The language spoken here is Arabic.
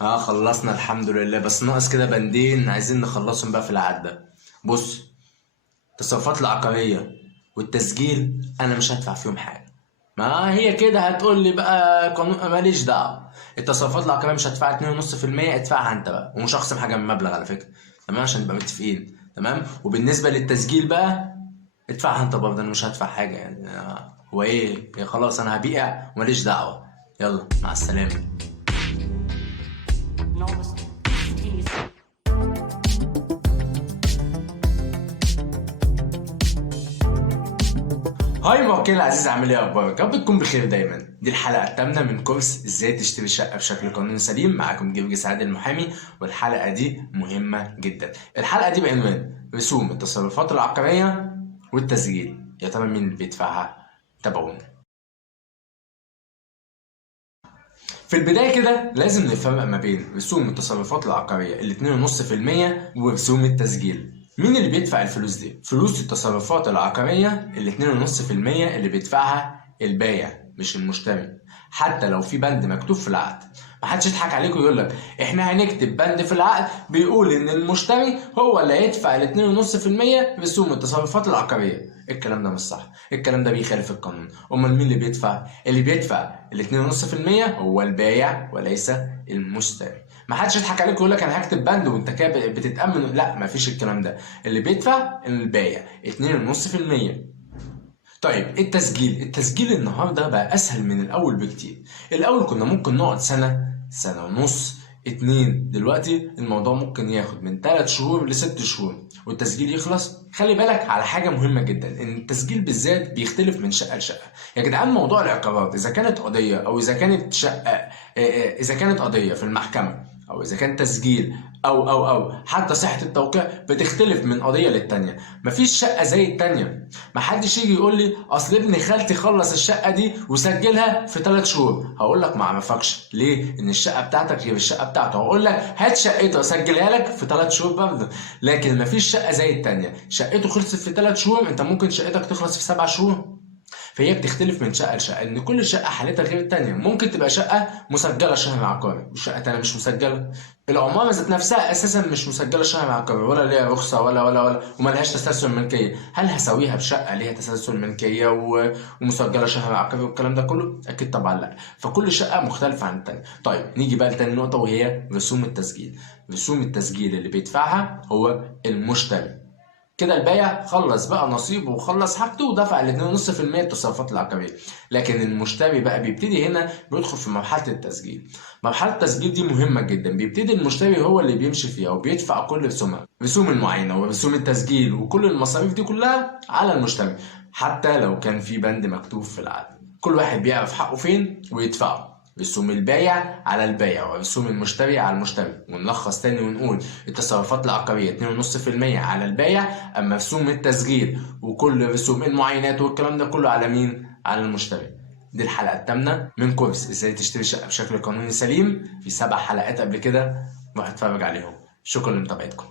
اه خلصنا الحمد لله، بس ناقص كده بندين عايزين نخلصهم بقى في العقد ده. بص، التصرفات العقارية والتسجيل انا مش هدفع فيهم حاجة. ما هي كده هتقول لي بقى قانون، ماليش دعوة. التصرفات العقارية مش هدفع 2.5%، ادفعها انت بقى، ومش هخصم حاجة من المبلغ على فكرة. تمام، عشان نبقى متفقين. تمام، وبالنسبة للتسجيل بقى ادفعها انت برضه، انا مش هدفع حاجة يعني. هو ايه يا، خلاص انا هبيع وماليش دعوة. يلا مع السلامة. هاي موكل العزيز، عامل ايه؟ اخبارك؟ يا رب تكون بخير دايما. دي الحلقه الثامنه من كورس ازاي تشتري شقه بشكل قانوني سليم. معاكم جيرجي سعد المحامي، والحلقه دي مهمه جدا. الحلقه دي بعنوان رسوم التصرفات العقاريه والتسجيل، يا ترى مين اللي بيدفعها؟ تابعونا. في البداية كده لازم نفرق ما بين رسوم التصرفات العقارية ال 2.5% ورسوم التسجيل. مين اللي بيدفع الفلوس دي؟ فلوس التصرفات العقارية ال 2.5% اللي بيدفعها البايع مش المشتري، حتى لو في بند مكتوب في العقد. محدش يضحك عليك ويقول لك احنا هنكتب بند في العقد بيقول ان المشتري هو اللي هيدفع ال 2.5% رسوم التصرفات العقارية. الكلام ده مش صح، الكلام ده بيخالف القانون. امال مين اللي بيدفع؟ اللي بيدفع ال 2.5% هو البايع وليس المشتري. ما حدش يضحك عليك ويقول لك انا هكتب بند وانت كده بتتامن. لا، ما فيش الكلام ده. اللي بيدفع البايع 2.5%. طيب التسجيل النهارده بقى اسهل من الاول بكتير. الاول كنا ممكن نقعد سنه، سنه ونص، اتنين. دلوقتي الموضوع ممكن ياخد من 3 شهور ل6 شهور والتسجيل يخلص. خلي بالك على حاجه مهمه جدا، ان التسجيل بالذات بيختلف من شقه لشقه. يا جدعان، موضوع العقارات اذا كانت قضيه او اذا كانت شقه، اذا كانت قضيه في المحكمه او اذا كان تسجيل او حتى صحه التوقيع، بتختلف من قضيه للتانيه. مفيش شقه زي التانيه. محدش يجي يقول لي اصل ابن خالتي خلص الشقه دي وسجلها في 3 شهور. هقول لك ما اعرفكش ليه، ان الشقه بتاعتك غير الشقه بتاعته. هقول لك هات شقته اسجلها لك في 3 شهور برضه. لكن مفيش شقه زي التانيه. شقته خلصت في 3 شهور، انت ممكن شقتك تخلص في 7 شهور. فهي بتختلف من شقه لشقه، ان كل شقه حالتها غير التانيه. ممكن تبقى شقه مسجله شهر عقاري وشقه تانيه مش مسجله. العماره ذات نفسها اساسا مش مسجله شهر عقاري ولا ليها رخصه ولا وملهاش تسلسل ملكيه. هل هسويها بشقه ليها تسلسل ملكيه ومسجله شهر عقاري والكلام ده كله؟ اكيد طبعا لا. فكل شقه مختلفه عن التانيه. طيب نيجي بقى لتاني نقطه، وهي رسوم التسجيل. رسوم التسجيل اللي بيدفعها هو المشتري. كده البايع خلص بقى نصيبه وخلص حاجته ودفع ال 2.5% التصرفات العقارية. لكن المشتري بقى بيبتدي هنا، بيدخل في مرحلة التسجيل. مرحلة التسجيل دي مهمة جدا. بيبتدي المشتري هو اللي بيمشي فيها وبيدفع كل رسومها، رسوم المعاينة ورسوم التسجيل وكل المصاريف دي كلها على المشتري. حتى لو كان في بند مكتوب في العقد، كل واحد بيعرف حقه فين ويدفعه. رسوم البايع على البايع ورسوم المشتري على المشتري. ونلخص تاني ونقول التصرفات العقارية 2.5% على البايع، أما رسوم التسجيل وكل رسوم المعاينات والكلام ده كله على مين؟ على المشتري. دي الحلقة الثامنة من كورس ازاي تشتري شقة بشكل قانوني سليم. في 7 حلقات قبل كده، روح اتفرج عليهم. شكرا لمتابعتكم.